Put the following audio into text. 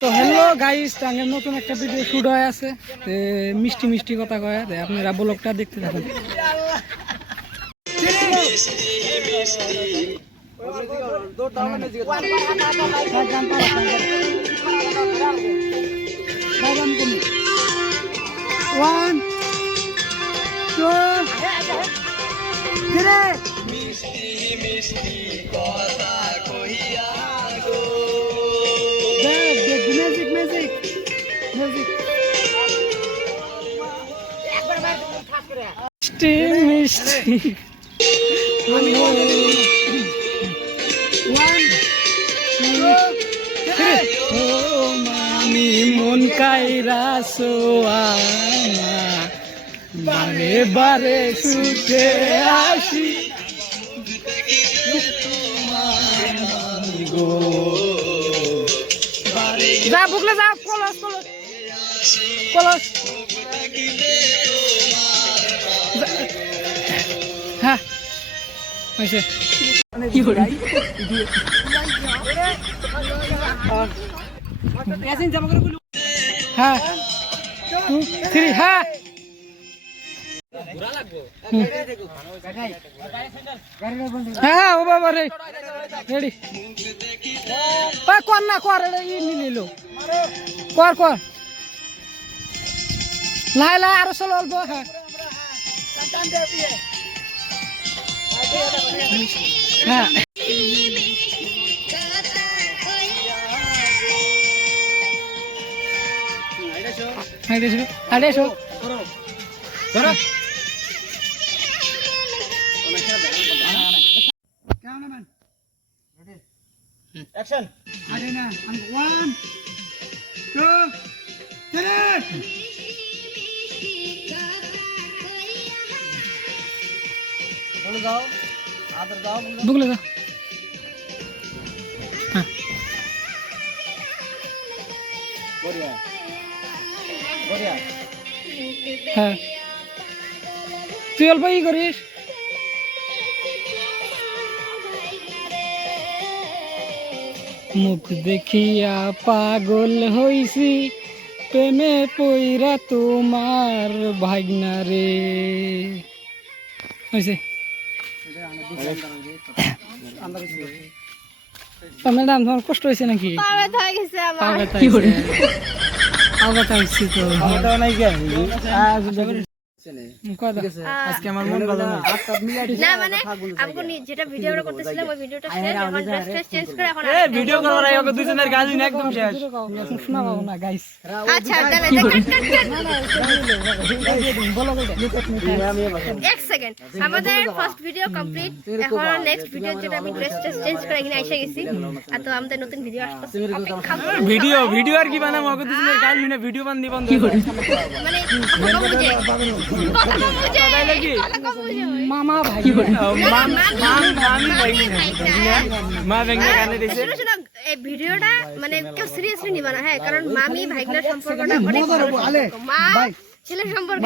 তো hello guys, টাঙ্গের নতুন একটা ভিডিও শুট হয়ে আছে। মিষ্টি মিষ্টি কথা কয়, আপনারা ব্লগটা দেখতে থাকুন। One two three. মিষ্টি মামি মন কাইরা সোয়ানা বারে বারে ছুটে আসি গো। যা বুকলে যা, কলস কলস কলস। হ্যাঁ কি করে হ্যাঁ 2 3 হ্যাঁ হ্যাঁ ও বাবা রে রেডি কর না কর ই নিল কর কর লাই লাই আরো চলো অল্প। হ্যাঁ হ্যাঁ আড়াইশো Action. Arena, and 1 2 3. बोलो जाओ आदर जाओ बुगले जा। हाँ बढ़िया बढ़िया हाँ তুই অল্প ই করিস। মুখ দেখিয়া পাগল হইছি প্রেমে পইরা তোমার ভাগনা রে। হইছে ম্যাডাম তোমার কষ্ট হয়েছে নাকি? পা ব্যথা হয়েছে আজকে আমার মন ভালো না। না মানে আমগো যেটা ভিডিও আমরা করতেছিলাম ওই ভিডিওটা শেষ, এখন ড্রেস চেঞ্জ করে এখন ভিডিও করার আগে ওকে দুজনের গাল দিন একদম শেষ। শোনা পাবো না গাইস। আচ্ছা দাঁড়া এক সেকেন্ড, আমাদের ফার্স্ট ভিডিও কমপ্লিট। এখন নেক্সট ভিডিও যেটা আমি ড্রেস চেঞ্জ করে এখানে এসে গেছি, আর তো আমাদের নতুন ভিডিও আসছে। ভিডিও আর কি বানাবো, ওকে দুজনের গাল দিন ভিডিও বান দিবান কি করে মানে মামা ভাই এই ভিডিওটা মানে কেউ সিরিয়াসলি নিবা না, হ্যাঁ, কারণ মামি ভাইগনার সম্পর্কটা অনেক মা ছেলের সম্পর্ক।